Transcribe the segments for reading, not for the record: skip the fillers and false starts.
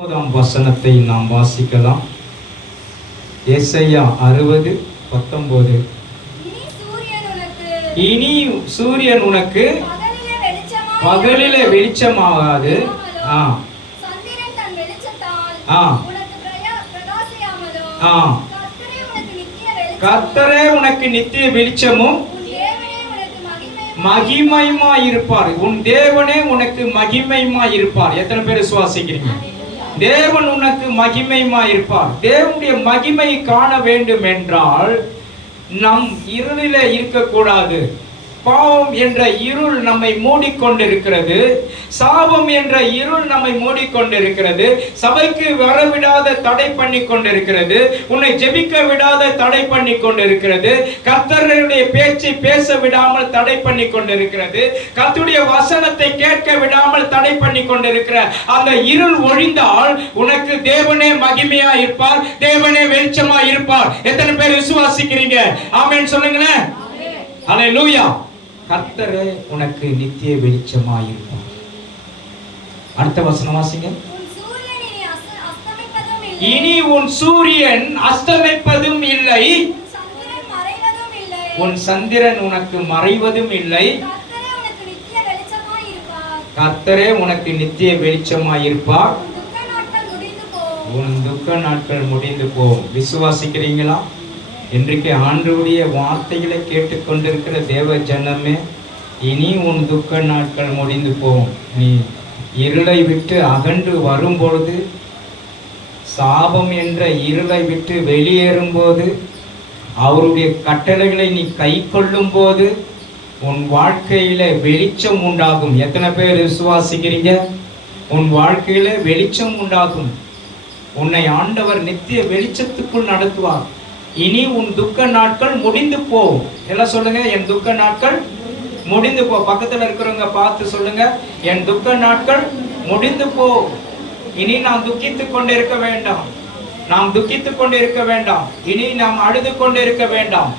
வசனத்தை நாம் வாசிக்கலாம். ஏசாயா 60:19. இனி சூரியன் உனக்கு பகலிலே வெளிச்சமாகாது, கர்த்தரே உனக்கு நித்திய வெளிச்சமும் மகிமையுமாய் இருப்பார். உன் தேவனே உனக்கு மகிமையுமாய் இருப்பார். எத்தனை பேர் விசுவாசிக்கிறீங்க? தேவன் உனக்கு மகிமையுமாய் இருப்பார். தேவனுடைய மகிமை காண வேண்டும் என்றால் நம் இருளிலே இருக்கக்கூடாது. பாவம் என்ற இருள் நம்மை மூடிக்கொண்டிருக்கிறது. சாபம் என்ற இருள் நம்மை மூடிக்கொண்டிருக்கிறது. சபைக்கு வரவிடாத தடை பண்ணி கொண்டிருக்கிறது. உன்னை ஜெபிக்க விடாத தடை பண்ணி கொண்டிருக்கிறது. கர்த்தருடைய பேச்சை பேச விடாமல் தடை பண்ணி கொண்டிருக்கிறது. கர்த்தருடைய வசனத்தை கேட்க விடாமல் தடை பண்ணி கொண்டிருக்கிற அந்த இருள் ஒழிந்தால் உனக்கு தேவனே மகிமையா இருப்பார், தேவனே வெளிச்சமா இருப்பார். எத்தனை பேர் விசுவாசிக்கிறீங்க? ஆமென் சொல்லுங்களேன். ஹல்லேலூயா. கர்த்தரே உனக்கு நித்திய வெளிச்சமாய் இருப்பார். அடுத்த வசனம் வாசிங்க. இனி உன் சூரியன் அஸ்தமிப்பதும் இல்லை, உன் சந்திரன் உனக்கு மறைவதும் இல்லை. கர்த்தரே உனக்கு நித்திய வெளிச்சமாய் இருப்பார். உன் துக்க நாட்கள் முடிந்து போகும். விசுவாசிக்கிறீங்களா? இன்றைக்கு ஆண்டவருடைய வார்த்தைகளை கேட்டுக்கொண்டிருக்கிற தேவ ஜனமே, இனி உன் துக்க நாட்கள் முடிந்து போகும். நீ இருளை விட்டு அகன்று வரும்பொழுது, சாபம் என்ற இருளை விட்டு வெளியேறும்போது, அவருடைய கட்டளைகளை நீ கை கொள்ளும் போது உன் வாழ்க்கையில வெளிச்சம் உண்டாகும். எத்தனை பேர் விசுவாசிக்கிறீங்க? உன் வாழ்க்கையில வெளிச்சம் உண்டாகும். உன்னை ஆண்டவர் நித்திய வெளிச்சத்துக்குள் நடத்துவார். இனி உன் துக்க நாட்கள் முடிந்து போகும். எல்லாம் சொல்லுங்க, என் துக்க நாட்கள் முடிந்து போ. பக்கத்துல இருக்கிறவங்க பார்த்து சொல்லுங்க, என் துக்க நாட்கள் முடிந்து போ. இனி நாம் துக்கித்துக் கொண்டு இருக்க வேண்டாம். நாம் துக்கித்துக் கொண்டு இருக்க வேண்டாம். இனி நாம் அழுது கொண்டு இருக்க வேண்டாம்.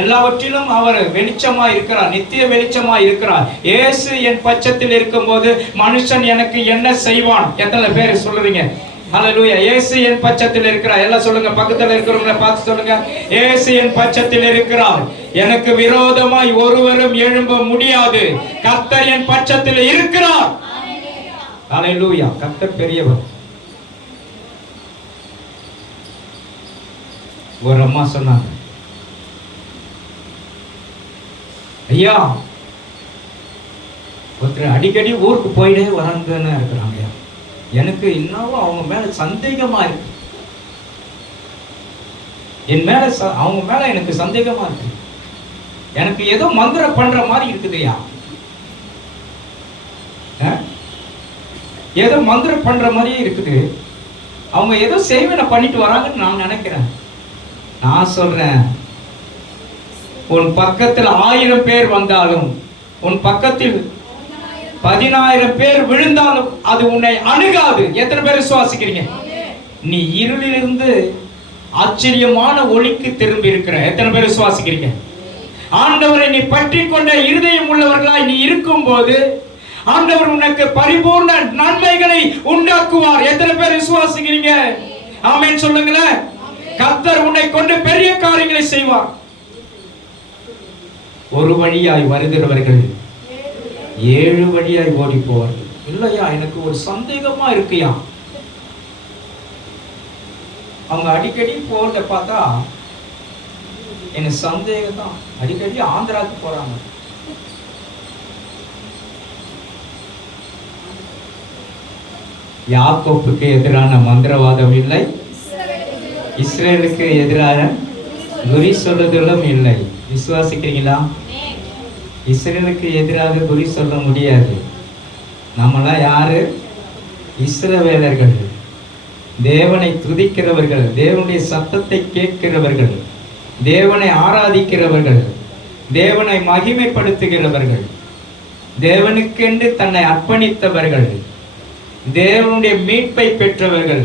எல்லாவற்றிலும் அவர் வெளிச்சமா இருக்கிறார், நித்திய வெளிச்சமா இருக்கிறார். இயேசு என் பட்சத்தில் இருக்கும்போது மனுஷன் எனக்கு என்ன செய்வான்? எத்தனை பேர் சொல்றீங்க? ஹல்லேலூயா. இயேசு என் பட்சத்தில் இருக்கிறார். எல்லாம் சொல்லுங்க, பக்கத்துல இருக்கிறவங்களை பார்த்து சொல்லுங்க, இயேசு என் பட்சத்தில் இருக்கிறார். எனக்கு விரோதமாய் ஒருவரும் எழும்ப முடியாது. கர்த்தர் என் பட்சத்தில் இருக்கிறார். ஹல்லேலூயா. கர்த்தர் பெரியவர். ஒரு அம்மா சொன்னாங்க, ஐயா ஒருத்தர் அடிக்கடி ஊருக்கு போயிட்டே வராங்கன்னு இருக்கிறாங்க. எனக்கு இன்னும் அவங்க மேல சந்தேகமா இருக்கு. என் மேல அவங்க மேல எனக்கு சந்தேகமா இருக்கு. எனக்கு ஏதோ மந்திரம் பண்ற மாதிரி இருக்குதுயா. ஏதோ மந்திரம் பண்ற மாதிரியே இருக்குது. அவங்க ஏதோ செய்வனை பண்ணிட்டு வராங்கன்னு நான் நினைக்கிறேன். நான் சொல்றேன், உன் பக்கத்தில் 1000 பேர் வந்தாலும், உன் பக்கத்தில் 10,000 பேர் விழுந்தாலும் அது உன்னை அணுகாது. எத்தனை பேர் விசுவாசிக்கிறீங்க? நீ இருளிலிருந்து ஆச்சரியமான ஒளிக்கு திரும்பி இருக்கிற. எத்தனை பேர் விசுவாசிக்கிறீங்க? ஆண்டவரை நீ பற்றி கொண்ட இருதயம் உள்ளவர்களாய் நீ இருக்கும் போது ஆண்டவர் உனக்கு பரிபூர்ண நன்மைகளை உண்டாக்குவார். எத்தனை பேர் விசுவாசிக்கிறீங்க? ஆமென் சொல்லுங்களேன். கர்த்தர் உன்னை கொண்டு பெரிய காரியங்களை செய்வார். ஒரு வழியாய் வருகிறவர்கள் 7 வழியாய் ஓடி போவார்கள். இல்லையா, எனக்கு ஒரு சந்தேகமா இருக்குயா. அவங்க அடிக்கடி போறத பார்த்தா எனக்கு சந்தேகம் தான். அடிக்கடி ஆந்திராவுக்கு போறாங்க. யாக்கோப்புக்கு எதிரான மந்திரவாதம் இல்லை, இஸ்ரேலுக்கு எதிரான குறி சொல்லுதலும் இல்லை. விசுவாசிக்கிறீங்களா? இஸ்ரேலுக்கு எதிராக குறி சொல்ல முடியாது. நம்மளாம் யாரு? இஸ்ரவேலர்கள். தேவனை துதிக்கிறவர்கள், தேவனுடைய சத்தத்தை கேட்கிறவர்கள், தேவனை ஆராதிக்கிறவர்கள், தேவனை மகிமைப்படுத்துகிறவர்கள், தேவனுக்கென்று தன்னை அர்ப்பணித்தவர்கள், தேவனுடைய மீட்பை பெற்றவர்கள்,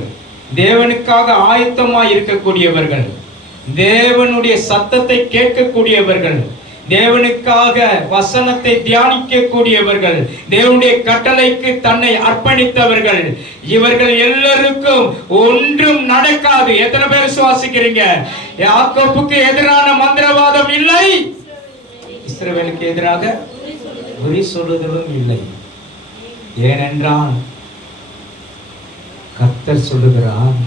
தேவனுக்காக ஆயத்தமாய் இருக்கக்கூடியவர்கள், தேவனுடைய சத்தத்தை கேட்கக்கூடியவர்கள், தேவனுக்காக வசனத்தை தியானிக்க கூடியவர்கள், தேவனுடைய கட்டளைக்கு தன்னை அர்ப்பணித்தவர்கள், இவர்கள் எல்லாருக்கும் ஒன்றும் நடக்காது. எத்தனை பேர் விசுவாசிக்கிறீங்க? யாக்கோபுக்கு எதிரான மந்திரவாதம் இல்லை, இஸ்ரவேலுக்கு எதிராக குறி சொல்லுதலும் இல்லை. ஏனென்றால் கர்த்தர் சொல்லுகிறார்,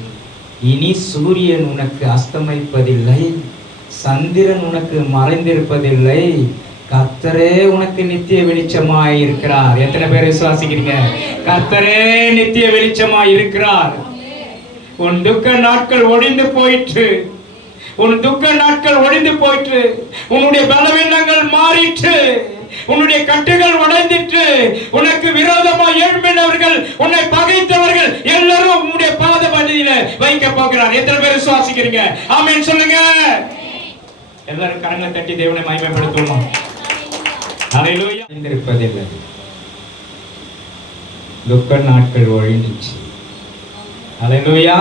இனி சூரியன் உனக்கு அஸ்தமிப்பதில்லை, சந்திரன் உனக்கு மறைந்திருப்பதில்லை, கர்த்தரே உனக்கு நித்திய வெளிச்சமாய் இருக்கிறார். எத்தனை பேர் விசுவாசிக்கிறீங்க? கர்த்தரே நித்திய வெளிச்சமாய் இருக்கிறார். உன் துக்க நாட்கள் ஒழிந்து போயிற்று, உன் துக்க நாட்கள் ஒழிந்து போயிற்று, உன்னுடைய பலவீனங்கள் மாறிற்று, உன்னுடைய கட்டுகள் உடைந்திற்று. உனக்கு விரோதமாக எழும்பினவர்கள், உன்னை பகைத்தவர்கள் எல்லாரும் உன்னுடைய பாத பலியில வைக்க போகிறார். எத்தனை பேர் விசுவாசிக்கிறீங்க? ஆமென் சொல்லுங்க. எல்லாரும் கரங்களை தட்டி தேவனை மகிமைப்படுத்துவோம். ஹல்லேலூயா. இருப்பதில்லை, துக்க நாட்கள் ஒழிந்துச்சு. ஹல்லேலூயா.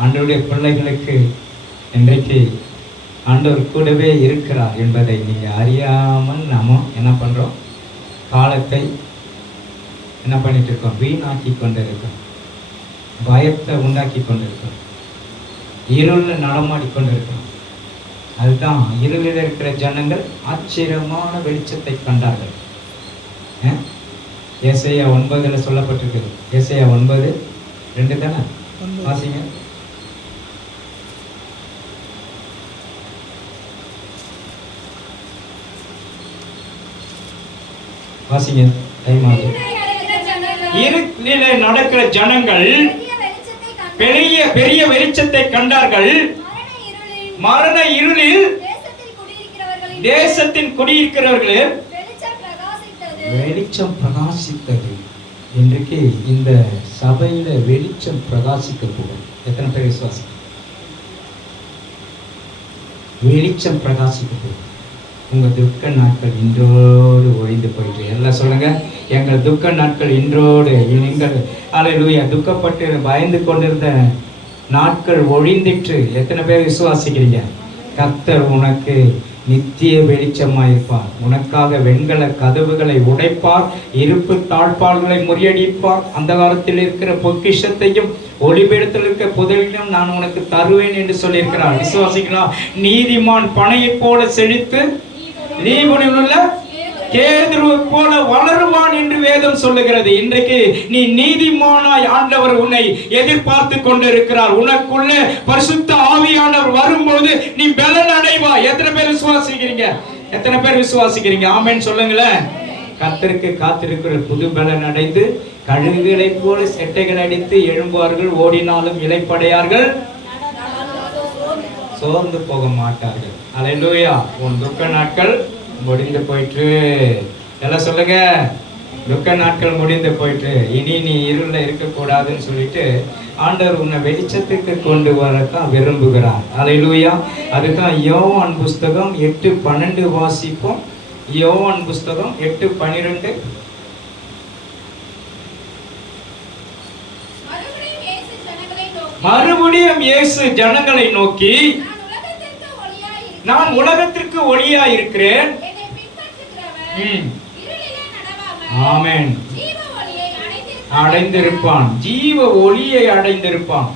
ஆண்டவருடைய பிள்ளைகளுக்கு இன்றைக்கு ஆண்டவர் கூடவே இருக்கிறார் என்பதை நீங்க அறியாமல் நாம என்ன பண்றோம்? காலத்தை என்ன பண்ணிட்டு இருக்கோம்? வீணாக்கி கொண்டிருக்கோம், பயத்தை உண்டாக்கி கொண்டிருக்கோம், இருளில் நடமாடி கொண்டிருக்கோம். அதுதான் இருளில் இருக்கிற ஜனங்கள் ஆச்சரியமான வெளிச்சத்தை கண்டார்கள். ஏசாயா 9 சொல்லப்பட்டிருக்கிறது. ஏசாயா 9:2 தானே வாசிங்க. வாசிங்க. இருளிலே நடக்கிற ஜனங்கள் பெரிய பெரிய வெளிச்சத்தை கண்டார்கள். மரண இருளில் தேசத்தின் குடியிருக்கிறவர்கள் வெளிச்சம் பிரகாசித்தது. இன்றைக்கு இந்த சபையில வெளிச்சம் பிரகாசிக்க போகும். எத்தனை பேர் விசுவாசம்? வெளிச்சம் பிரகாசிக்க போகும். உங்க துக்க நாட்கள் இன்றோடு ஒழிந்து போயிட்டு. எல்லாம் சொல்லுங்க, எங்கள் துக்க நாட்கள் இன்றோடு. நீங்கள் அல்லேலூயா. துக்கப்பட்டு பயந்து கொண்டிருந்த நாட்கள் ஒழிந்திற்று. எத்தனை பேர் விசுவாசிக்கிறீங்க? கர்த்தர் உனக்கு நித்திய வெளிச்சமாயிருப்பார். உனக்காக வெண்கல கதவுகளை உடைப்பார், இருப்பு தாழ்பால்களை முறியடிப்பார். அந்த காலத்தில் இருக்கிற பொக்கிஷத்தையும் ஒளிபெடுத்தில் இருக்க புதவிலும் நான் உனக்கு தருவேன் என்று சொல்லியிருக்கிறார். விசுவாசிக்கலாம். நீதிமான் பனையை போல செழித்து நீதிமொழியில் கேதுரு போல வளருவான் என்று வேதம் சொல்லுகிறது. இன்றைக்கு நீ நீதிமானாய் ஆண்டவர் உன்னை எதிர்பார்த்து கொண்டிருக்கிறார். உனக்குள்ள பரிசுத்த ஆவியானவர் வரும்போது நீ பலன் அடைவாய். எத்தனை பேர் விசுவாசிக்கிறீங்க? எத்தனை பேர் விசுவாசிக்கிறீங்க? ஆமென் சொல்லுங்களேன். கர்த்தருக்கு காத்திருக்கிற புது பலன் அடைந்து கழுகுகளை போல செட்டைகள் அடித்து எழும்புவார்கள், ஓடினாலும் இளைப்படையார்கள், சோர்ந்து போக மாட்டார்கள். அல்லேலூயா. உன் துக்க நாட்கள் முடிந்து போயிற்று. எல்லாம் சொல்லுங்க, துக்க நாட்கள் முடிந்து போயிற்று. இனி நீ இருள இருக்கக்கூடாதுன்னு சொல்லிட்டு ஆண்டவர் உன்னை வெளிச்சத்துக்கு கொண்டு வரத்தான் விரும்புகிறார். அல்லேலூயா. அதுதான் யோவான் புஸ்தகம் 8:12 வாசிப்போம். யோவான் புஸ்தகம் 8:12. மறுபடியும் இயேசு ஜனங்களை நோக்கி, நான் உலகத்திற்கு ஒளியாய் இருக்கிறேன். ஆமென். அடைந்திருப்பான், ஜீவ ஒளியை அடைந்திருப்பான்.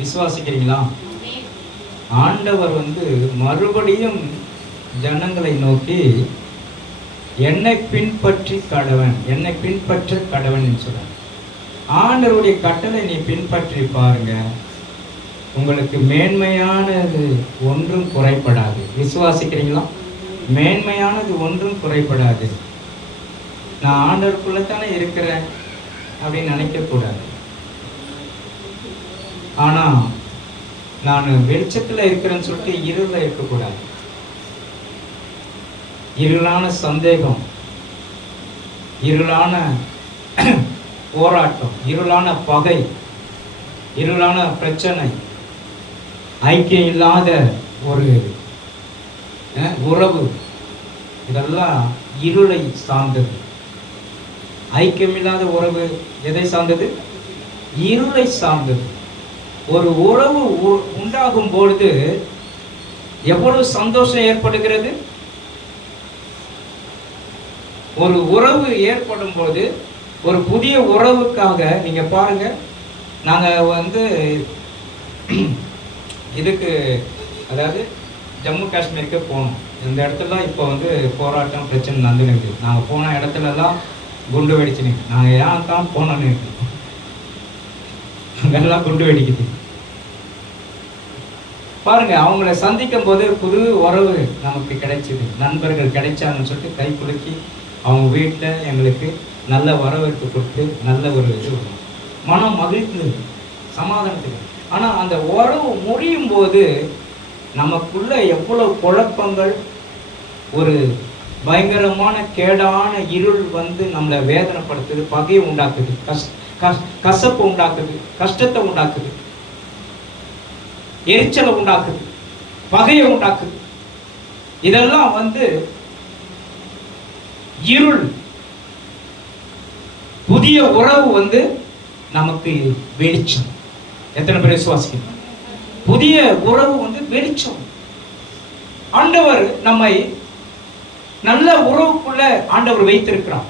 விசுவாசிக்கிறீங்களா? ஆண்டவர் மறுபடியும் ஜனங்களை நோக்கி என்னை பின்பற்றி கடவன், என்னை பின்பற்ற கடவன் சொல்றார். ஆண்டவருடைய கட்டளை நீ பின்பற்றி பாருங்க, உங்களுக்கு மேன்மையானது ஒன்றும் குறைபடாது. விசுவாசிக்கிறீங்களா? மேன்மையானது ஒன்றும் குறைபடாது. நான் ஆண்டவருக்குள்ள தானே இருக்கிறேன் அப்படின்னு நினைக்க கூடாது. ஆனா நான் வெளிச்சத்துல இருக்கிறேன்னு சொல்லிட்டு இருள இருக்கக்கூடாது. இருளான சந்தேகம், இருளான போராட்டம், இருளான பகை, இருளான பிரச்சனை, ஐக்கியம் இல்லாத ஒரு உறவு, இதெல்லாம் இருளை சார்ந்தது. ஐக்கியமில்லாத உறவு எதை சார்ந்தது? இருளை சார்ந்தது. ஒரு உறவு உண்டாகும் பொழுது எவ்வளவு சந்தோஷம் ஏற்படுகிறது. ஒரு உறவு ஏற்படும் போது, ஒரு புதிய உறவுக்காக நீங்க பாருங்க, நாங்க இதுக்கு அதாவது ஜம்மு காஷ்மீருக்கு போனோம். இந்த இடத்துல இப்போ போராட்டம் பிரச்சனை நடந்துருக்கு. நாங்கள் போன இடத்துலலாம் குண்டு வெடிச்சுன்னு, நாங்கள் ஏன் தான் போனோன்னு இருக்கு, அங்கெல்லாம் குண்டு வெடிக்குது பாருங்க. அவங்கள சந்திக்கும் போது புது உறவு நமக்கு கிடைச்சிது, நண்பர்கள் கிடைச்சாங்கன்னு சொல்லிட்டு கை குலுக்கி அவங்க வீட்டில் எங்களுக்கு நல்ல வரவேற்பு கொடுத்து நல்ல ஒரு மனம் மகிழ்ந்து சமாதானத்துக்கு. ஆனால் அந்த உறவு முடியும் போது நமக்குள்ள எவ்வளவு குழப்பங்கள், ஒரு பயங்கரமான கேடான இருள் நம்மளை வேதனைப்படுத்துது, பகையை உண்டாக்குது, கசப்பு உண்டாக்குது, கஷ்டத்தை உண்டாக்குது, எரிச்சலை உண்டாக்குது, பகையை உண்டாக்குது. இதெல்லாம் இருள். புதிய உறவு நமக்கு வெளிச்சம். எத்தனை பேர் விசுவாசிக்கணும்? புதிய உறவு வெளிச்சம். ஆண்டவர் நம்மை நல்ல உறவுக்குள்ள ஆண்டவர் வைத்திருக்கிறார்.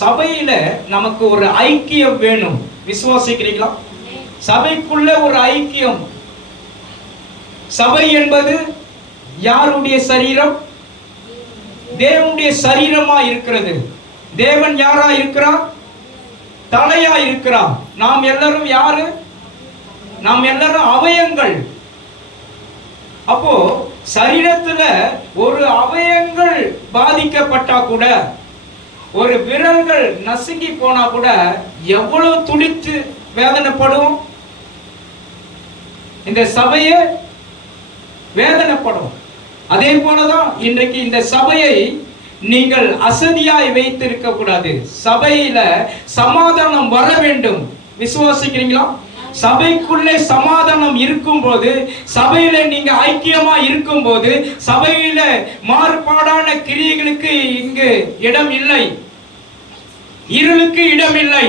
சபையில நமக்கு ஒரு ஐக்கியம் வேணும். விசுவாசிக்கிறீங்களா? சபைக்குள்ள ஒரு ஐக்கியம். சபை என்பது யாருடைய சரீரம்? தேவனுடைய சரீரமா இருக்கிறது. தேவன் யாரா இருக்கிறார்? தலையா இருக்கிறார். நாம் எல்லாரும் யாரு? நாம் எல்லாரும் அவயங்கள். அப்போ சரீரத்துல ஒரு அவயங்கள் பாதிக்கப்பட்டா கூட, ஒரு விரல்கள் நசுங்கி போனா கூட எவ்வளவு துடித்து வேதனைப்படும். இந்த சபையை வேதனைப்படும். அதே போலதான் இன்றைக்கு இந்த சபையை நீங்கள் அசதியாய் வைத்திருக்க கூடாது. சபையில சமாதானம் வர வேண்டும். விசுவாசிக்கிறீங்களா? சபைக்குள்ளே சமாதானம் இருக்கும் போது, சபையில நீங்க ஐக்கியமா இருக்கும் போது, சபையில மாறுபாடான கிரியைகளுக்கு இங்கு இடம் இல்லை, இருளுக்கு இடம் இல்லை,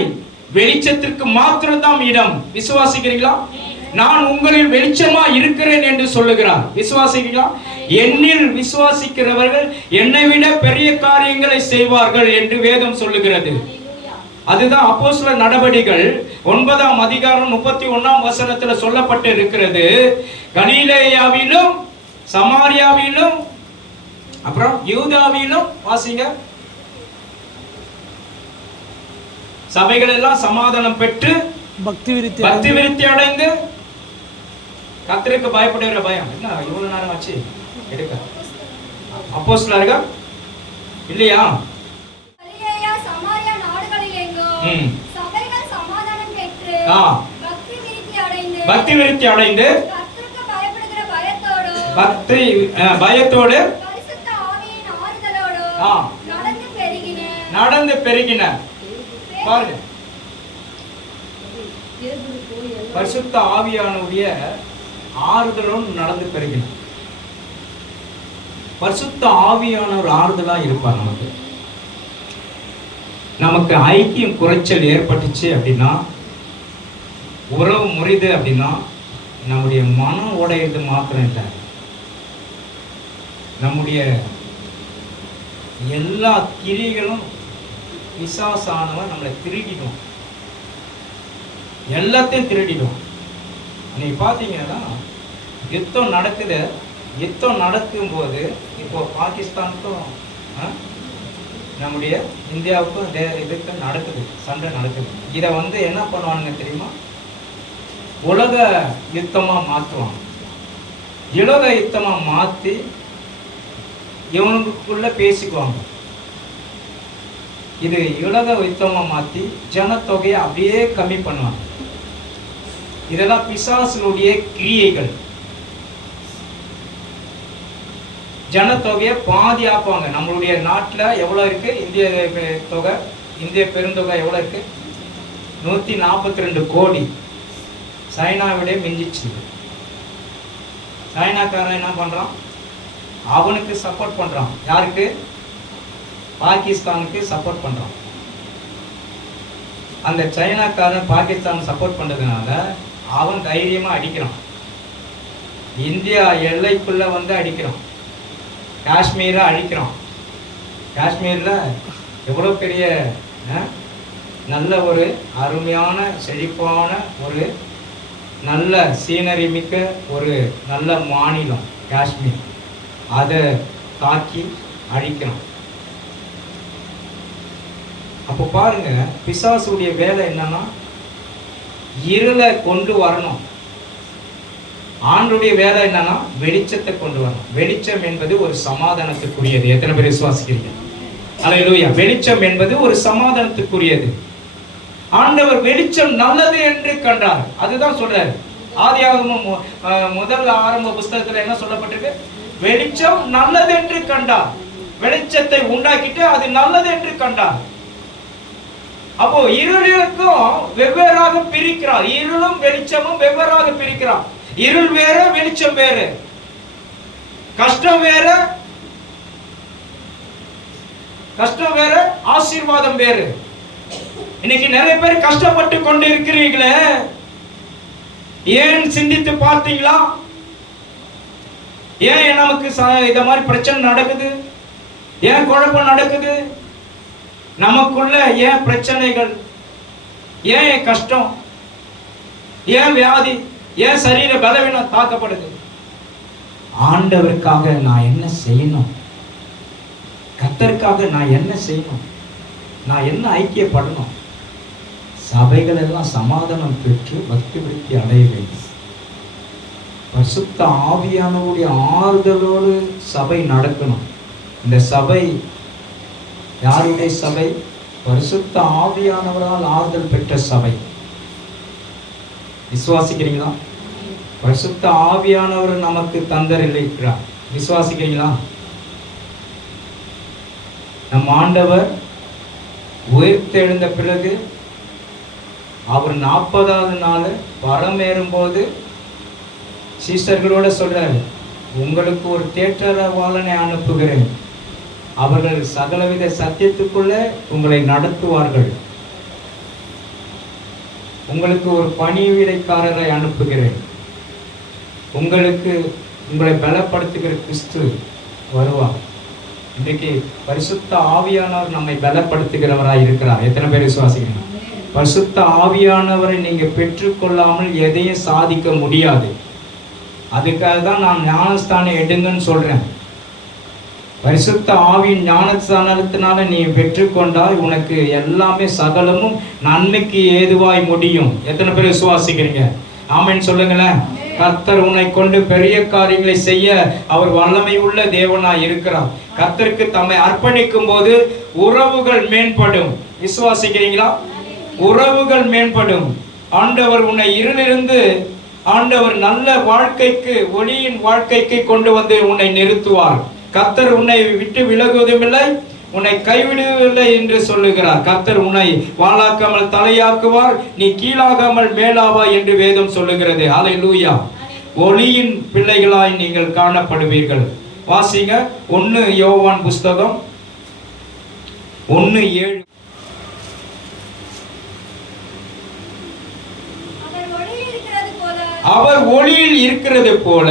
வெளிச்சத்திற்கு மாத்திரம்தான் இடம். விசுவாசிக்கிறீங்களா? நான் உங்களில் வெளிச்சமா இருக்கிறேன் என்று சொல்லுகிறார். விசுவாசிக்கிறீங்களா? என்னில் விசுவாசிக்கிறவர்கள் என்னை விட பெரிய காரியங்களை செய்வார்கள் என்று வேதம் சொல்லுகிறது. அதுதான் அப்போஸ்தலர் நடபடிகள் 9ஆம் அதிகாரம் 31ஆம் வசனத்துல சொல்லப்பட்டு இருக்கிறது. கலிலேயாவிலும் சமாரியாவிலும் அப்புறம் யூதாவிலும் வாசிங்க, சபைகள் எல்லாம் சமாதானம் பெற்று பக்தி விருத்தி அடைந்து கர்த்தருக்கு பயப்படுகிற பயம். என்ன இவ்வளவு நேரம் ஆச்சு எடுக்க? அப்போஸ்தலர்கள் இல்லையா? பக்தி விருத்தி அடைந்து பயத்தோடு நடந்து பெருகின. பாருங்க, பரிசுத்த ஆவியானுடைய ஆறுதலும் நடந்து பெருகின. பரிசுத்த ஆவியானவர் ஆறுதலா இருப்பார். நமக்கு ஐக்கியம் குறைச்சல் ஏற்பட்டுச்சு அப்படின்னா, உறவு முறிது அப்படின்னா, நம்முடைய மனம் உடையிறது மாத்திரம் இல்லை, நம்முடைய எல்லா கிரிகளும் பிசாசானவன் நம்மளை திருடிடும், எல்லாத்தையும் திருடிடும். நீங்க பாத்தீங்கன்னா யுத்தம் நடக்குது. யுத்தம் நடக்கும்போது இப்போ பாகிஸ்தானுக்கும் நம்முடைய இந்தியாவுக்கும் இதுக்கு நடக்குது, சண்டை நடக்குது. இதை என்ன பண்ணுவானுங்க தெரியுமா? உலக யுத்தமா மாற்றுவாங்க. உலக யுத்தமா மாற்றி இவனுக்குள்ள பேசிக்குவாங்க. இது உலக யுத்தமா மாற்றி ஜனத்தொகையை அப்படியே கம்மி பண்ணுவாங்க. இதெல்லாம் பிசாசுடைய கிரியைகள். ஜனத்தொகையை பாதி ஆக்குவாங்க. நம்மளுடைய நாட்டில் எவ்வளோ இருக்கு? இந்திய தொகை, இந்திய பெருந்தொகை எவ்வளோ இருக்கு? 142 கோடி. சைனாவிட மிஞ்சிச்சு. சைனாக்காரன் என்ன பண்றான்? அவனுக்கு சப்போர்ட் பண்றான். யாருக்கு? பாகிஸ்தானுக்கு சப்போர்ட் பண்றான். அந்த சைனாக்காரன் பாகிஸ்தான் சப்போர்ட் பண்றதுனால அவன் தைரியமா அடிக்கிறான். இந்தியா எல்லைக்குள்ள வந்து அடிக்கிறோம், காஷ்மீரை அழிக்கிறோம். காஷ்மீரில் எவ்வளோ பெரிய நல்ல ஒரு அருமையான செழிப்பான ஒரு நல்ல சீனரி மிக்க ஒரு நல்ல மாநிலம் காஷ்மீர். அதை தாக்கி அழிக்கிறோம். அப்போ பாருங்க, பிசாசுடைய வேலை என்னன்னா இருளை கொண்டு வரணும். ஆண்டுடைய வேலை என்னன்னா வெளிச்சத்தை கொண்டு வரணும். வெளிச்சம் என்பது ஒரு சமாதானத்துக்குரியது. எத்தனை பேர் விசுவாசிக்கிறீங்க? அல்லேலூயா. வெளிச்சம் என்பது ஒரு சமாதானத்துக்குரியது. ஆண்டவர் வெளிச்சம் நல்லது என்று கண்டார். அதுதான் சொல்றாரு. ஆதியாகமம் முதல் ஆரம்ப புஸ்தகத்துல என்ன சொல்லப்பட்டிருக்கு? வெளிச்சம் நல்லது என்று கண்டார். வெளிச்சத்தை உண்டாக்கிட்டு அது நல்லது என்று கண்டார். அப்போ இருளுக்கும் வெவ்வேறாக பிரிக்கிறார். இருளும் வெளிச்சமும் வெவ்வேறாக பிரிக்கிறார். இருள் வேற, வெளிச்சம் வேற. கஷ்டம் வேற, ஆசீர்வாதம் வேறு. இன்னைக்கு நிறைய பேர் கஷ்டப்பட்டு கொண்டு இருக்கிறீர்களே, ஏன் சிந்தித்து பார்த்தீங்களா? ஏன் நமக்கு இத மாதிரி பிரச்சனை நடக்குது? ஏன் குழப்பம் நடக்குது? நமக்குள்ள ஏன் பிரச்சனைகள்? ஏன் கஷ்டம்? ஏன் வியாதி? ஏன் சரீர பலவீனம் தாக்கப்படுது? ஆண்டவருக்காக நான் என்ன செய்யணும்? கர்த்தருக்காக நான் என்ன செய்யணும்? நான் என்ன ஐக்கியப்படணும்? சபைகள் எல்லாம் சமாதானம் பெற்று பக்தி விருத்தி அடைய வேண்டும். பரிசுத்த ஆவியானவருடைய ஆறுதலோடு சபை நடக்கணும். இந்த சபை யாருடைய சபை? பரிசுத்த ஆவியானவரால் ஆறுதல் பெற்ற சபை. விசுவாசிக்கிறீங்களா? பரிசுத்த ஆவியானவர் நமக்கு தந்தரில்லைக்கிறார். விசுவாசிக்கிறீங்களா? நம் ஆண்டவர் உயிர்த்தெழுந்த பிறகு அவர் 40வது நாள் பரமேறும்போது சீஷர்களோட சொல்றாரு, உங்களுக்கு ஒரு தேற்றரவாளனை அனுப்புகிறேன், அவர்கள் சகலவித சத்தியத்துக்குள்ள உங்களை நடத்துவார்கள். உங்களுக்கு ஒரு பணிவிடைக்காரரை அனுப்புகிறேன், உங்களை பலப்படுத்துகிற கிறிஸ்து வருவார். இன்றைக்கு பரிசுத்த ஆவியானவர் நம்மை பலப்படுத்துகிறவராய் இருக்கிறார். எத்தனை பேர் விசுவாசிக்கிறீங்க? பரிசுத்த ஆவியானவரை நீங்க பெற்றுக்கொள்ளாமல் எதையும் சாதிக்க முடியாது. அதுக்காக தான் நான் ஞானஸ்தானம் எடுங்கன்னு சொல்றேன். பரிசுத்த ஆவியின் ஞானஸ்தானத்தினால நீ பெற்றுக்கொண்டால் உனக்கு எல்லாமே சகலமும் நன்மைக்கு ஏதுவாய் முடியும். எத்தனை பேர் விசுவாசிக்கிறீங்க? ஆமென் சொல்லுங்களேன். கர்த்தர் உன்னை கொண்டு பெரிய காரியங்களை செய்ய அவர் வல்லமை உள்ள தேவனாய் இருக்கிறார். கர்த்தருக்கு தம்மை அர்ப்பணிக்கும் போது உறவுகள் மேம்படும். விசுவாசிக்கிறீங்களா? உறவுகள் மேம்படும். ஆண்டவர் உன்னை இருளிலிருந்து ஆண்டவர் நல்ல வாழ்க்கைக்கு, ஒளியின் வாழ்க்கைக்கு கொண்டு வந்து உன்னை நிறுத்துவார். கர்த்தர் உன்னை விட்டு விலகுவதும் இல்லை, உன்னை கைவிடுவதில்லை என்று சொல்லுகிறார். கர்த்தர் உன்னை வாளாக்காமல் தலையாக்குவார், நீ கீழாகாமல் மேலாவா என்று வேதம் சொல்லுகிறது. ஹல்லேலூயா. ஒளியின் பிள்ளைகளாய் நீங்கள் காணப்படுவீர்கள். வாசிங்க 1 யோவான் புஸ்தகம் 1:7. அவர் ஒளியில் இருக்கிறது போல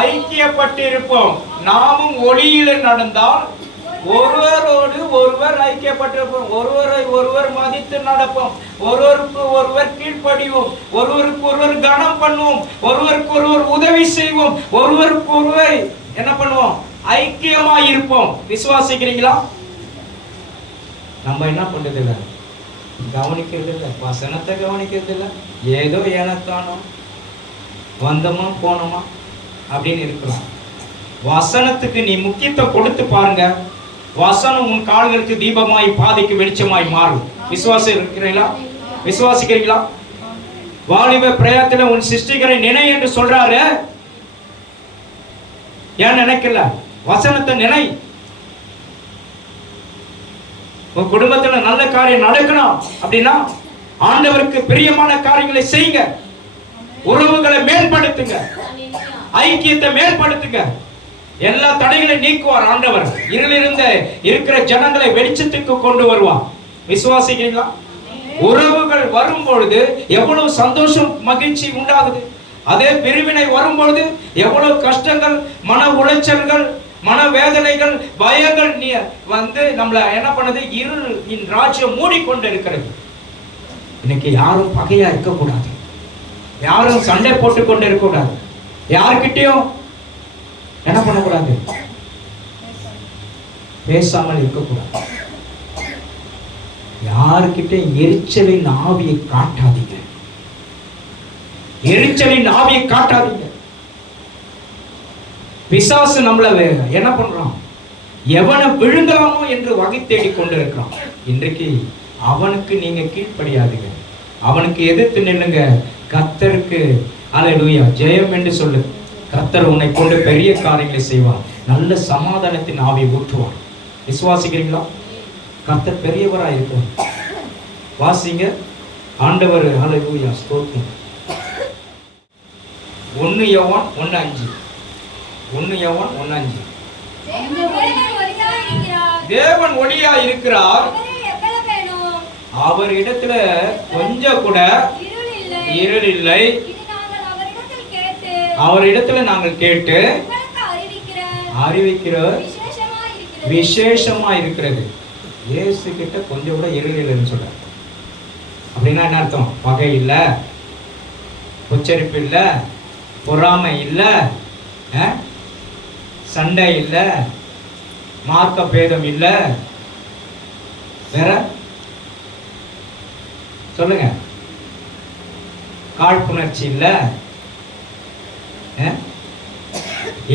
ஐக்கியப்பட்டிருப்போம். நாமும் ஒளியில் நடந்தால் ஒருவரோடு ஒருவர் ஐக்கியப்பட்டிருப்போம். ஒருவரை ஒருவர் மதித்து நடப்போம். ஒருவருக்கு ஒருவர் கீழ்ப்படிவோம். ஒருவருக்கு ஒருவர் கனம் பண்ணுவோம். ஒருவருக்கு ஒருவர் உதவி செய்வோம். ஒருவருக்கு ஒருவர் என்ன பண்ணுவோம்? ஐக்கியமாய் இருப்போம். விசுவாசிக்கிறீங்களா? நம்ம என்ன பண்றது இல்லை, கவனிக்கிறது இல்லை, வசனத்தை கவனிக்கிறது இல்லை. ஏதோ ஏனத்தானோ வந்தோமா போனோமா அப்படின்னு இருக்கிறோம். வசனத்துக்கு நீ முக்கியத்துவம் கொடுத்து பாருங்க. வசனம் உன் கால்களுக்கு தீபமாய் பாதைக்கு வெளிச்சமாய் மாறும். விசுவாசம் இருக்கிறீங்களா? விசுவாசிக்கிறீங்களா? வாலிப பிரயத்துல உன் சிருஷ்டிகரை நினை என்று சொல்றாரு. ஏன் நினைக்கல? வசனத்தை நினை. உன் குடும்பத்துல நல்ல காரியம் நடக்கணும் அப்படின்னா ஆண்டவருக்கு பிரியமான காரியங்களை செய்யுங்க. உறவுகளை மேம்படுத்துங்க, ஐக்கியத்தை மேம்படுத்துங்க. எல்லா தடைகளையும் நீக்குவார் ஆண்டவர். இருளிலிருந்து இருக்கிற ஜனங்களை வெளிச்சத்துக்கு கொண்டு வருவார். விசுவாசிக்கிறீங்களா? உறவுகள் வரும் பொழுது எவ்வளவு சந்தோஷம் மகிழ்ச்சி உண்டாகுது. அதே பிரிவினை வரும் பொழுது எவ்வளவு கஷ்டங்கள், மன உளைச்சல்கள், மனவேதனைகள், பயங்கள் வந்து நம்மள என்ன பண்ணுது? இருளின் ராஜ்யம் மூடிக்கொண்டு இருக்கிறது. இன்னைக்கு யாரும் பகையா இருக்கக்கூடாது, யாரும் சண்டை போட்டு கொண்டு இருக்கக்கூடாது, யாருக்கிட்டையும் என்ன பண்ணக்கூடாது? பேசாமல் இருக்கக்கூடாது. யாருக்கிட்ட எரிச்சலின் ஆவியை காட்டாதீங்க, எரிச்சலின் ஆவியை காட்டாதீங்க. பிசாசு நம்மள என்ன பண்றான்? எவனை விழுங்கலாமோ என்று வகை தேடி கொண்டிருக்கிறான். இன்றைக்கு அவனுக்கு நீங்க கீழ்ப்படியாதீங்க, அவனுக்கு எதிர்த்து நில்லுங்க. கர்த்தருக்கு அல்லேலூயா ஜெயம் என்று சொல்லு. கர்த்தர் உன்னை கொண்டு பெரிய காரியங்களை செய்வார், நல்ல சமாதானத்தின் ஆவியை ஊற்றுவார். விசுவாசிக்கிறீங்களா? கர்த்தர் பெரியவராக இருக்கும். வாசிங்க, ஆண்டவர் அல்லேலூயா ஸ்தோத்திரம். 1 யோவான் 1:5. 1 யோவான் 1:5. தேவன் ஒளியா இருக்கிறார், அவர் இடத்துல கொஞ்சம் கூட இருள் இல்லை. அவர் இடத்துல நாங்கள் கேட்டு அறிவிக்கிற விசேஷமா இருக்கிறது. இயேசு கிட்ட கொஞ்சம் கூட இருள் இல்லைன்னு சொல்ற. அப்படின்னா என்ன அர்த்தம்? பகை இல்ல, உச்சரிப்பு இல்ல, பொறாமை இல்ல, சண்டை இல்ல, மார்க்க பேதம் இல்ல, வேற சொல்லுங்க, காழ்ப்புணர்ச்சி இல்ல,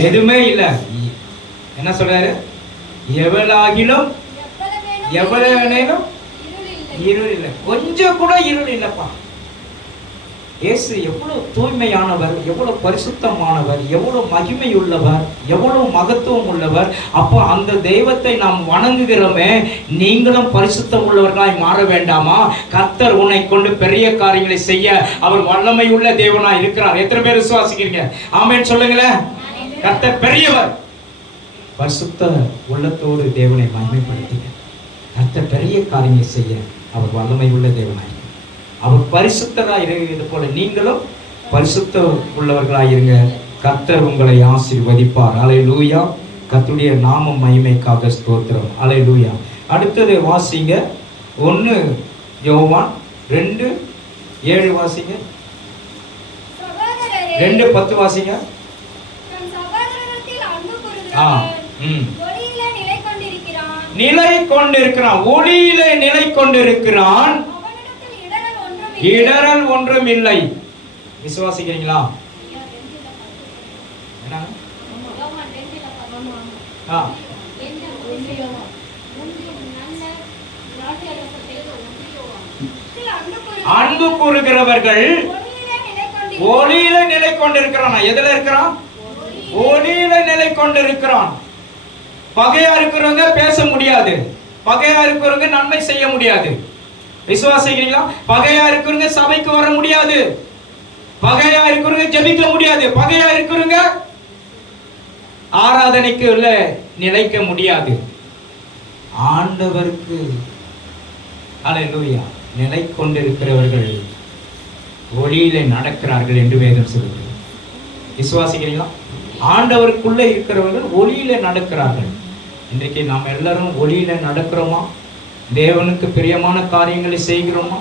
எதுவுமே இல்ல. என்ன சொல்றாரு? எவ்வளாகிலும் எவ்வளவு இருள் இல்லை, கொஞ்சம் கூட இருள் இல்லப்பா. இயேசு எவ்வளவு தூய்மையானவர், எவ்வளவு பரிசுத்தமானவர், எவ்வளவு மகிமை உள்ளவர், எவ்வளவு மகத்துவம் உள்ளவர். அப்போ அந்த தெய்வத்தை நாம் வணங்குகிறோமே, நீங்களும் பரிசுத்தம் உள்ளவர்களாய் மாற வேண்டாமா? கர்த்தர் உன்னை கொண்டு பெரிய காரியங்களை செய்ய அவர் வல்லமை உள்ள தேவனாய் இருக்கிறார். எத்தனை பேர் விசுவாசிக்கிறீங்க? ஆமென் சொல்லுங்களேன். கர்த்தர் பெரியவர். பரிசுத்த உள்ளத்தோடு தேவனை மகிமைப்படுத்துங்க. கர்த்தர் பெரிய காரியங்களை செய்ய அவர் வல்லமை உள்ள தேவனாய், அவர் பரிசுத்தராய் இருக்கிறது போல நீங்களும் பரிசுத்த உள்ளவர்களாய் இருங்க. கர்த்தர் உங்களை ஆசீர்வதிப்பார். அல்லேலூயா. கர்த்தருடைய நாமம் மகிமைக்காக ஸ்தோத்திரம். அல்லேலூயா. அடுத்தது வாசிங்க, 1 யோவான் 2:7 வாசிங்க. 2:10 வாசிங்க. நிலை கொண்டிருக்கிறான், ஒளியிலே நிலை கொண்டிருக்கிறான், இடரல் ஒன்றும் இல்லை. விசுவாசிக்கிறீங்களா? அன்பு கூறுகிறவர்கள் ஒளியில நிலை கொண்டிருக்கிறான். எதுல இருக்கிறான்? ஒளியில நிலை கொண்டிருக்கிறான். பகையா இருக்கிறவங்க பேச முடியாது, பகையா இருக்கிறவங்க நன்மை செய்ய முடியாது. விசுவாசிக்கிறீங்களா? பகையா இருக்கிறவங்க சபைக்கு வர முடியாது, பகையா இருக்கிறவங்க ஜெபிக்க முடியாது, பகையா இருக்கிறவங்க ஆராதனைக்கு உள்ள நிலைக்க முடியாது. ஆண்டவருக்கு அல்லேலூயா நிலை கொண்டிருக்கிறவர்கள் ஒளியிலே நடக்கிறார்கள் என்று வேதம் சொல்லுகிறது. விசுவாசிக்கிறீங்களா? ஆண்டவருக்குள்ள இருக்கிறவர்கள் ஒளியிலே நடக்கிறார்கள். இன்றைக்கு நாம் எல்லாரும் ஒளியில நடக்கிறோமா? தேவனுக்கு பிரியமான காரியங்களை செய்கிறோமா?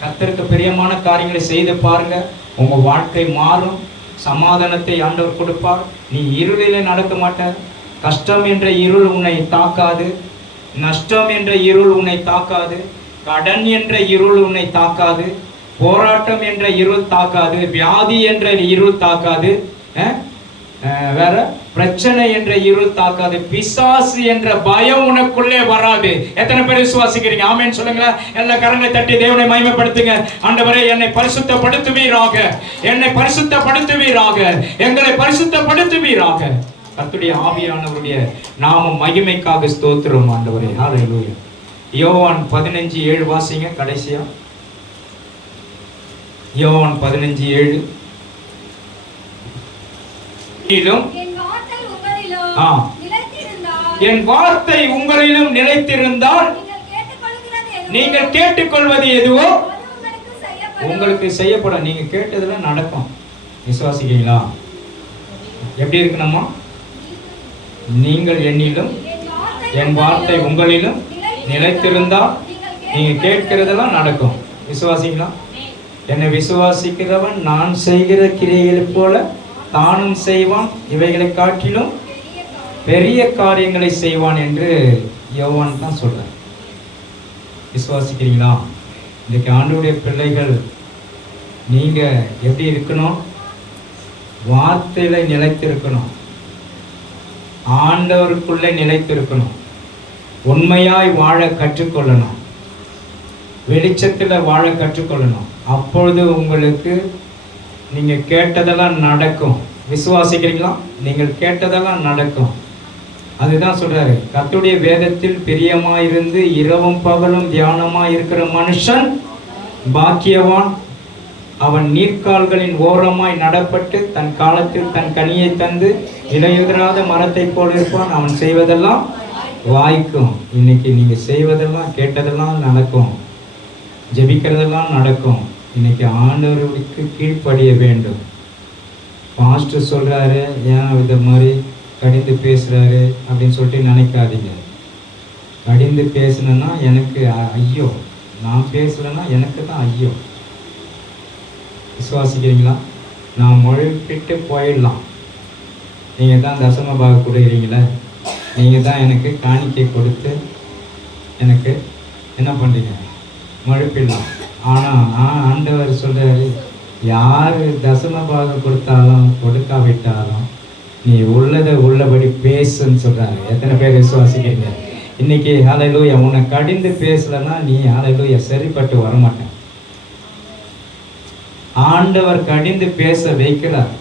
கர்த்தருக்கு பிரியமான காரியங்களை செய்து பாருங்க, உங்க வாழ்க்கை மாறும். சமாதானத்தை ஆண்டவர் கொடுப்பார். நீ இருளிலே நடக்க மாட்ட. கஷ்டம் என்ற இருள் உன்னை தாக்காது, நஷ்டம் என்ற இருள் உன்னை தாக்காது, கடன் என்ற இருள் உன்னை தாக்காது, போராட்டம் என்ற இருள் தாக்காது, வியாதி என்ற இருள் தாக்காது, வேற பிரச்சனை என்ற இருள் தாக்காது, பிசாசு என்ற பயம் உனக்குள்ளே வராது. எத்தனை பேர் விசுவாசிக்கிறீங்க? ஆமென் சொல்லுங்களேன். எல்லா கரங்களை தட்டி தேவனை மகிமைப்படுத்துங்க. ஆண்டவரே, என்னை பரிசுத்தப்படுத்துவீராக, என்னை பரிசுத்தப்படுத்துவீராக, எங்களை பரிசுத்தப்படுத்துவீராக. கர்த்தருடைய ஆவியானவருடைய நாம மகிமைக்காக ஸ்தோத்திரம் ஆண்டவரே. ஹல்லேலூயா. யோவான் 15:7 வாசிங்க கடைசியா. யோவான் 15:7. என் வார்த்தை உங்களிலும் நிலைத்திருந்தால் நீங்கள் கேட்டுக்கொள்வது எதுவோ உங்களுக்கு செய்யப்படும். நீங்க கேட்டதெல்லாம் நடக்கும். விசுவாசிக்கிறீங்களா? எப்படி இருக்கணுமா? நீங்கள் என்னிலும் என் வார்த்தை உங்களிலும் நிலைத்திருந்தால் நீங்க கேட்கிறதெல்லாம் நடக்கும். விசுவாசிங்களா? என்னை விசுவாசிக்கிறவன் நான் செய்கிற கிரியைகளை போல தானும் செய்வான், இவைகளை காட்டிலும் பெரிய காரியங்களை செய்வான் என்று யோவான் தான் சொல்றார். விசுவாசிக்கிறீங்களா? இன்றைக்கு ஆண்டவருடைய பிள்ளைகள் நீங்க எப்படி இருக்கணும்? வார்த்தையில நிலைத்திருக்கணும், ஆண்டவருக்குள்ளே நிலைத்திருக்கணும், உண்மையாய் வாழ கற்றுக்கொள்ளணும், வெளிச்சத்துல வாழ கற்றுக்கொள்ளணும். அப்பொழுது உங்களுக்கு நீங்க கேட்டதெல்லாம் நடக்கும். விசுவாசிக்கிறீங்களா? நீங்கள் கேட்டதெல்லாம் நடக்கும். அதுதான் சொல்றாரு, கர்த்தருடைய வேதத்தில் பிரியமாயிருந்து இரவும் பகலும் தியானமாய் இருக்கிற மனுஷன் பாக்கியவான். அவன் நீர்க்கால்களின் ஓரமாய் நடப்பட்டு தன் காலத்தில் தன் கனியை தந்து இலையுதிராத மரத்தை போல் இருப்பான். அவன் செய்வதெல்லாம் வாய்க்கும். இன்னைக்கு நீங்க செய்வதெல்லாம் கேட்டதெல்லாம் நடக்கும், ஜெபிக்கிறதெல்லாம் நடக்கும். இன்னைக்கு ஆண்டவருக்கு கீழ்ப்படிய வேண்டும். பாஸ்டர் சொல்றாரு, ஏன் இதை மாதிரி கடிந்து பேசுறாரு அப்படின்னு சொல்லிட்டு நினைக்காதீங்க. கடிந்து பேசணுன்னா எனக்கு ஐயோ, நான் பேசலைன்னா எனக்கு தான் ஐயோ. விசுவாசிக்கிறீங்களா? நான் மொழிப்பிட்டு போயிடலாம். நீங்கள் தான் தசம பாக கொடுக்குறீங்களே, நீங்கள் தான் எனக்கு காணிக்கை கொடுத்து எனக்கு என்ன பண்ணுறீங்க, மொழிப்பிடலாம். ஆனால் ஆண்டவர் சொல்கிறாரு, யார் தசம பாகம் கொடுத்தாலும் கொடுக்காவிட்டாலும் நீ உள்ளதை உள்ளபடி பேசுன்னு சொல்கிறாரு. எத்தனை பேர் விசுவாசிக்கிறீங்க? இன்னைக்கு ஹல்லேலூயா. உன்னை கடிந்து பேசலைன்னா நீ ஹல்லேலூயா சரிப்பட்டு வரமாட்டேன். ஆண்டவர் கடிந்து பேச வைக்கிறார்.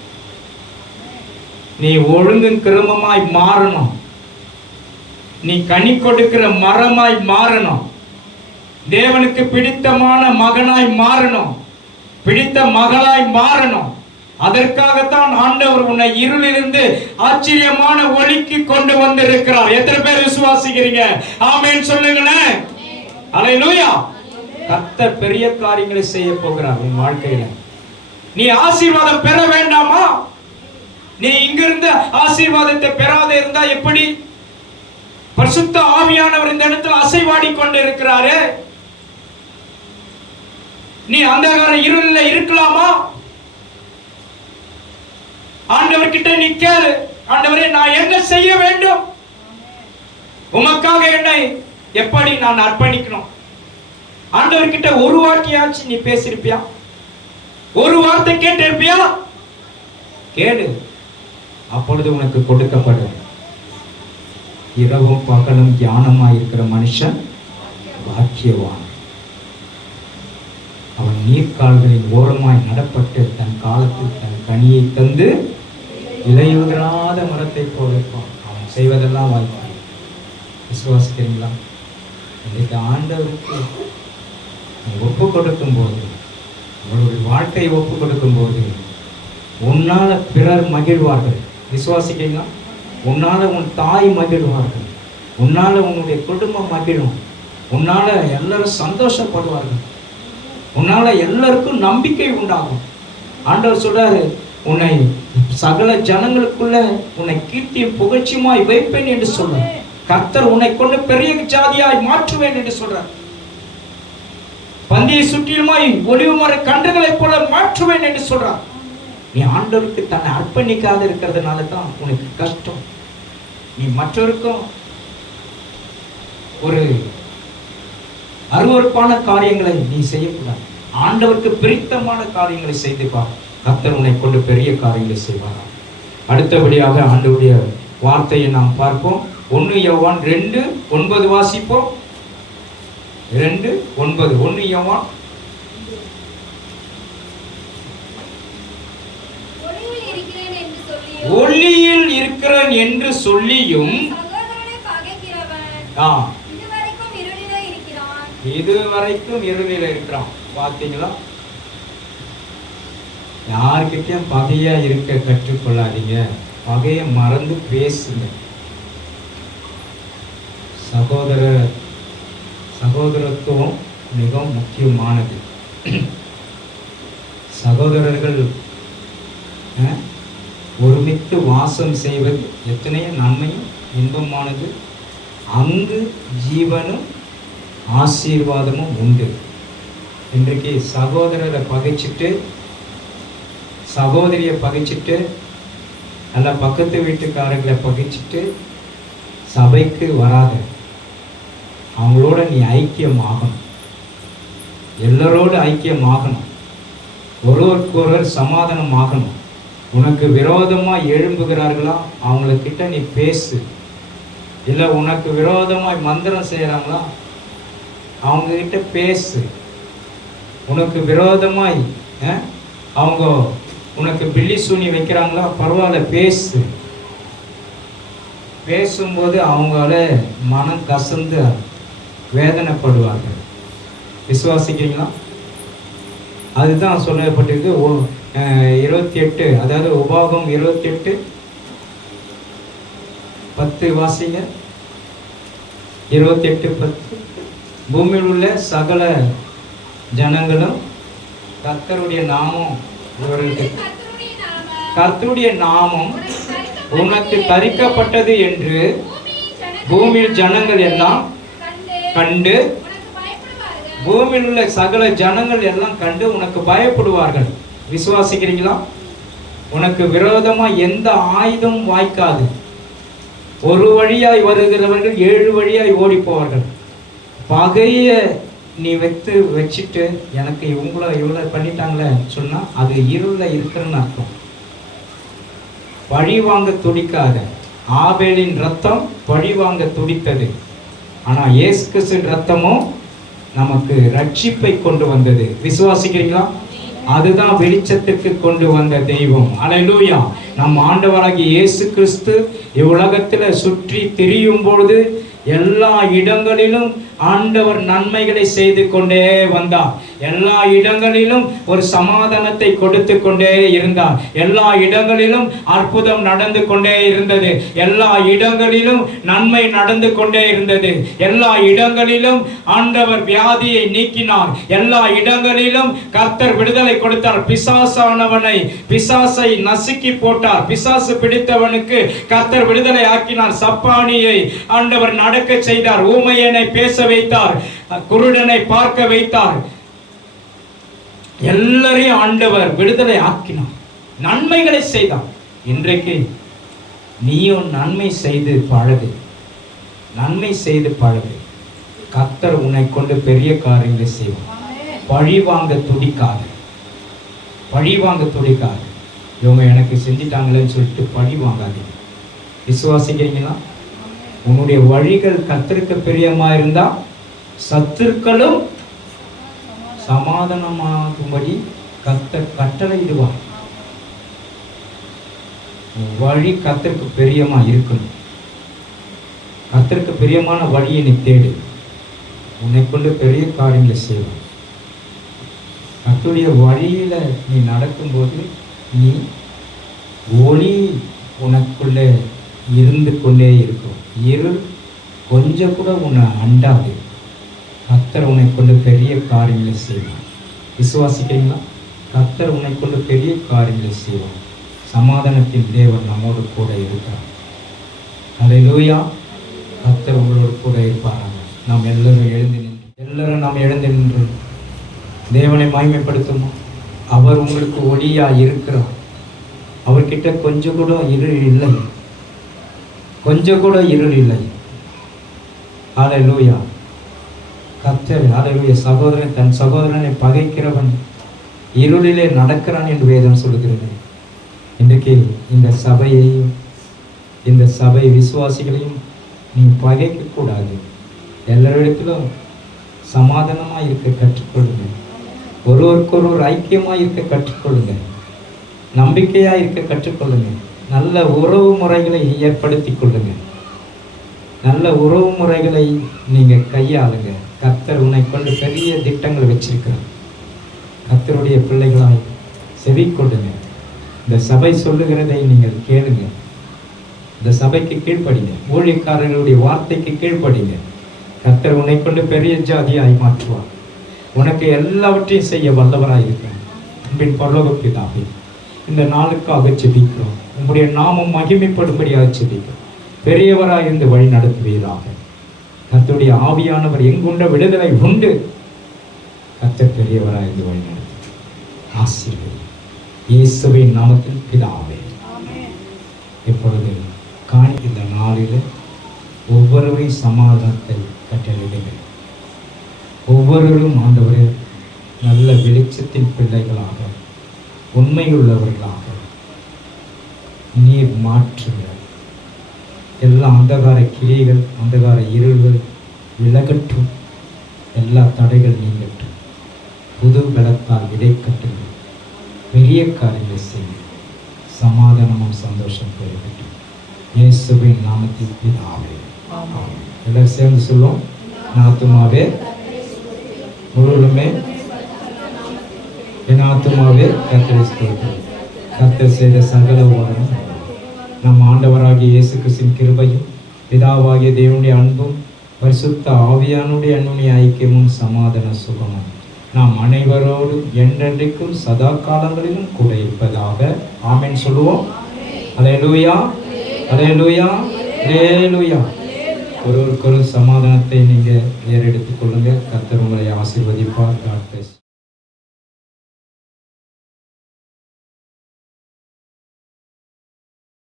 நீ ஒழுங்கு கிரமமாய் மாறணும், நீ கனி கொடுக்கிற மரமாய் மாறணும், தேவனுக்கு பிடித்தமான மகனாய் மாறணும், பிடித்த மகளாய் மாறணும். அதற்காகத்தான் ஆண்டவர் உன்னை இருளிலிருந்து ஆச்சரியமான ஒளிக்கு கொண்டு வந்திருக்கிறார். எத்தனை பேர் விசுவாசிக்கிறீங்க? ஆமென் சொல்லுங்களேன். ஹல்லேலூயா. கர்த்தர் பெரிய காரியங்களை செய்ய போகிறார் உன் வாழ்க்கையில. நீ ஆசீர்வாதம் பெற வேண்டாமா? நீ இங்கிருந்து ஆசீர்வாதத்தை பெறாத இருந்தா எப்படி? பரிசுத்த ஆவியானவர் இந்த இடத்துல அசைவாடி கொண்டு இருக்கிறாரு. நீ அந்தகார இருளில் இருக்கலாமா? ஆண்டவர் கிட்ட நீ கேளு, ஆண்டவரே நான் என்ன செய்ய வேண்டும்? உமக்காக என்னை எப்படி நான் அர்ப்பணிக்கணும்? ஆண்டவர் கிட்ட ஒரு வார்த்தையாச்சு நீ பேசிருப்பியா? ஒரு வார்த்தை கேட்டிருப்பியா? கேளு, அப்பொழுது உனக்கு கொடுக்கப்படும். இரவும் பகலும் தியானமாய் இருக்கிற மனுஷன் பாக்கியவான். அவன் நீர்க்கால்களின் ஓரமாய் நடப்பட்டு தன் காலத்தில் தன் கனியை தந்து இலையுதிராத மரத்தை போல் இருப்பான். அவன் செய்வதெல்லாம் வாய்ப்பான். விசுவாசிக்கிறீங்களா? இன்றைக்கு ஆண்டவருக்கு ஒப்பு கொடுக்கும் போது, உங்களுடைய வாழ்க்கையை ஒப்பு கொடுக்கும் போது உன்னால பிறர் மகிழ்வார்கள். விசுவாசிக்கிறீங்களா? உன்னால உன் தாய் மகிழ்வார்கள், உன்னால உன்னுடைய குடும்பம் மகிழும், உன்னால எல்லாரும் சந்தோஷப்படுவார்கள், உன்னால எல்லாருக்கும் நம்பிக்கை உண்டாகும். ஆண்டவர் சொல்றாரு, உன்னை சகல ஜனங்களுக்குள்ள உன்னை கீர்த்தியும் புகழ்ச்சியுமாய் வைப்பேன் என்று சொல்ற. கர்த்தர் உன்னை கொண்டு பெரிய ஜாதியாய் மாற்றுவேன் என்று சொல்றார். பந்தியை சுற்றிலுமாய் ஒளிவு மர கன்றுகளை போல மாற்றுவேன் என்று சொல்றார். நீ ஆண்டவருக்கு தன்னை அர்ப்பணிக்காத இருக்கிறதுனால தான் உனக்கு கஷ்டம். நீ மற்றவருக்கும் ஒரு அருவருப்பான காரியங்களை நீ செய்யக்கூடாது. ஆண்டவருக்கு பிரித்தமான காரியங்களை செய்து பார். கர்த்தர் உன்னை கொண்டு பெரிய காரியங்களை செய்வார். அடுத்தபடியாக ஆண்டவருடைய வார்த்தையை நாம் பார்ப்போம். 1 யோவான் 2:9 வாசிப்போம். 2:9. 1 யோவான் ஒளியில் இருக்கிறேன் என்று சொல்லியும் இதுவரைக்கும் இருளில் இருக்கிறான். பார்த்தீங்களா? யார்கிட்டயும் பகையா இருக்க கற்றுக்கொள்ளாதீங்க. பகையை மறந்து பேசுங்க. சகோதரத்துவம் மிகவும் முக்கியமானது. சகோதரர்கள் ஒருமித்து வாசம் செய்வது எத்தனையோ நன்மையும் இன்பமானது. அங்கு ஜீவனும் ஆசீர்வாதமும் உண்டு. இன்றைக்கு சகோதரரை பகைச்சிட்டு, சகோதரியை பகைச்சிட்டு, நல்லா பக்கத்து வீட்டுக்காரர்களை பகைச்சிட்டு சபைக்கு வராத. அவங்களோட நீ ஐக்கியமாகணும். எல்லாரோடு ஐக்கியமாகணும். ஒருவருக்கொருவர் சமாதானம் ஆகணும். உனக்கு விரோதமாக எழும்புகிறார்களா, அவங்கக்கிட்ட நீ பேசு. இல்லை உனக்கு விரோதமாய் மந்திரம் செய்கிறாங்களா, அவங்கக்கிட்ட பேசு. உனக்கு விரோதமாய் அவங்க உனக்கு பில்லி சூனி வைக்கிறாங்களா, பரவாயில்ல பேசு. பேசும்போது அவங்கள மனம் கசந்து வேதனைப்படுவார்கள். விசுவாசிக்கிறீங்களா? அதுதான் சொல்லப்பட்டிருக்கு. 28, அதாவது உபாகம் 28:10 வாசிங்க. 28:10. பூமியில் உள்ள சகல ஜனங்களும் கர்த்தருடைய நாமம் இவர்களுக்கு, கர்த்தருடைய நாமம் உனக்கு தரிக்கப்பட்டது என்று பூமியில் ஜனங்கள் எல்லாம் கண்டு, பூமியில் உள்ள சகல ஜனங்கள் எல்லாம் கண்டு உனக்கு பயப்படுவார்கள். விசுவாசிக்கிறீங்களா? உனக்கு விரோதமா எந்த ஆயுதம் வாய்க்காது. ஒரு வழியாய் வருகிறவர்கள் 7 வழியாய் ஓடி போவார்கள். பகைய நீ வச்சுட்டு எனக்கு இவ்வளோ பண்ணிட்டாங்களே சொன்னா அது இருள இருக்கிறன்னு அர்த்தம். பழி வாங்க துடிக்காத. ஆபேலின் ரத்தம் பழி வாங்க துடித்தது. ஆனா இயேசு கிறிஸ்துவின் ரத்தமும் நமக்கு ரட்சிப்பை கொண்டு வந்தது. விசுவாசிக்கிறீங்களா? அதுதான் வெளிச்சத்திற்கு கொண்டு வந்த தெய்வம். அல்லேலூயா. நம் ஆண்டவராகிய இயேசு கிறிஸ்து இவ்வுலகத்துல சுற்றி திரியும் பொழுது எல்லா இடங்களிலும் ஆண்டவர் நன்மைகளை செய்து கொண்டே வந்தார். எல்லா இடங்களிலும் ஒரு சமாதானத்தை கொடுத்து கொண்டே இருந்தார். எல்லா இடங்களிலும் அற்புதம் நடந்து கொண்டே இருந்தது. எல்லா இடங்களிலும் நன்மை நடந்து கொண்டே இருந்தது. எல்லா இடங்களிலும் ஆண்டவர் வியாதியை நீக்கினார். எல்லா இடங்களிலும் கர்த்தர் விடுதலை கொடுத்தார். பிசாசை நசுக்கி போட்டார். பிசாசு பிடித்தவனுக்கு கர்த்தர் விடுதலை ஆக்கினார். சப்பானியை ஆண்டவர் நடக்க செய்தார். ஊமையனை பேச வைத்தார். குருடனை பார்க்க வைத்தார். எல்லாரையும் ஆண்டவர் விடுதலை ஆக்கினார். நன்மைகளை செய்தார். இன்றைக்கு நீயும் நன்மை செய்து பழகு. நன்மை செய்து பழகு. கர்த்தர் உன்னை கொண்டு பெரிய காரியங்களை செய்வார். பழி வாங்க துடிக்காது. பழி வாங்க துடிக்காது. இவங்க எனக்கு செஞ்சிட்டாங்களேன்னு சொல்லிட்டு பழி வாங்காதீங்க. விசுவாசிக்கிறீங்களா? உன்னுடைய வழிகள் கர்த்தருக்கு பிரியமா இருந்தா சத்துருக்களும் சமாதானமாகும்படி கர்த்தர் கட்டளையிடுவார். வழி கர்த்தருக்கு பிரியமா இருக்கணும். கர்த்தருக்கு பிரியமான வழியை நீ தேடு. உன்னை கொண்டு பெரிய காரியங்களை செய்வார். கர்த்தருடைய வழியில நீ நடக்கும்போது நீ ஒளி உனக்குள்ளே இருந்து கொண்டே இருக்கும். இருள் கொஞ்சம் கூட உன்னை அண்டாது. கர்த்தர் உன்னை கொண்டு பெரிய காரியங்களை செய்வார். விசுவாசிக்கிறீங்களா? கர்த்தர் உன்னை கொண்டு பெரிய காரியங்களை செய்வார். சமாதானத்தின் தேவன் நம்மோடு கூட இருக்கிறார். அல்லேலூயா. கர்த்தர் உங்களோடு கூட இருப்பாராங்க. நாம் எல்லாரும் எழுந்து நின்று தேவனை மகிமைப்படுத்தும். அவர் உங்களுக்கு ஒளியா இருக்கிறார். அவர்கிட்ட கொஞ்சம் கூட இருள் இல்லை. கொஞ்சம் கூட இருள் இல்லை. அல்லேலூயா. கர்த்தர் அல்லேலூயா. சகோதரன் தன் சகோதரனை பகைக்கிறவன் இருளிலே நடக்கிறான் என்று வேதம் சொல்கிறது. இன்றைக்கு இந்த சபையையும் இந்த சபை விசுவாசிகளையும் நீ பகைக்க கூடாது. எல்லாரிடத்திலும் சமாதானமாக இருக்க கற்றுக்கொள்ளுங்க. ஒருவருக்கொருவர் ஐக்கியமாக இருக்க கற்றுக்கொள்ளுங்க. நம்பிக்கையாக இருக்க கற்றுக்கொள்ளுங்க. நல்ல உறவு முறைகளை ஏற்படுத்தி கொள்ளுங்க. நல்ல உறவு முறைகளை நீங்கள் கையாளுங்க. கர்த்தர் உன்னை கொண்டு பெரிய திட்டங்களை வச்சிருக்கிறார். கர்த்தருடைய பிள்ளைகளாய் செவி கொள்ளுங்க. இந்த சபை சொல்லுகிறதை நீங்கள் கேளுங்க. இந்த சபைக்கு கீழ்ப்படிங்க. ஊழியக்காரர்களுடைய வார்த்தைக்கு கீழ்ப்படிங்க. கர்த்தர் உன்னை கொண்டு பெரிய ஜாதியாய் மாற்றுவார். உனக்கு எல்லாவற்றையும் செய்ய வல்லவராய் இருக்கிறார். அன்பின் பரலோக பிதாவே, இந்த நாளுக்காக ஜெபிக்கிறோம். உம்முடைய நாமம் மகிமைப்படும்படியாக ஜெபிக்கிறோம். பெரியவராய் இருந்து வழி நடத்துவீராக. கர்த்தருடைய ஆவியானவர் எங்குண்ட விடுதலை உண்டு. கர்த்தர் பெரியவராய் இருந்து வழி நடத்து ஆசீர்வதி. இயேசுவின் நாமத்தில் பிதாவே. இப்பொழுது காணி இந்த நாளில் ஒவ்வொருவரையும் சமாதானத்தை கட்டளையிடுங்கள். ஒவ்வொருவரும் ஆண்டவரே நல்ல வெளிச்சத்தின் பிள்ளைகளாக, உண்மையுள்ளவர்களாக நீர் மாற்றுங்க. எல்லா அந்தகார கிரியைகள், அந்தகார இருள்கள் விலகட்டும். எல்லா தடைகள் நீங்கட்டும். புது பலத்தால் விடை கட்டுங்கள். பெரிய காரியங்களை செய்ய சமாதானமும் சந்தோஷம் பெருகட்டும். இயேசுவின் நாமத்தில் பிதாவே. எல்லாரும் சேர்ந்து சொல்லுவோம். என் ஆத்துமாவே முழுவதுமே, என் ஆத்துமாவே கர்த்தரை ஸ்தோத்திரி. கர்த்தர் செய்த சகல உபகாரம் நம் ஆண்டவராகிய இயேசு கிறிஸ்துவின் கிருபையும், பிதாவாகிய தேவனுடைய அன்பும், பரிசுத்த ஆவியானுடைய அன்னுடைய ஐக்கியமும், சமாதான சுகமும் நாம் அனைவரோடும் என்றென்றைக்கும் சதா காலங்களிலும் கூட இருப்பதாக. ஆமென் சொல்லுவோம். அல்லேலூயா, அல்லேலூயா, அல்லேலூயா. ஒருவருக்கொரு சமாதானத்தை நீங்கள் ஏறெடுத்துக் கொள்ளுங்கள். கர்த்தர் உங்களை ஆசீர்வதிப்பார்.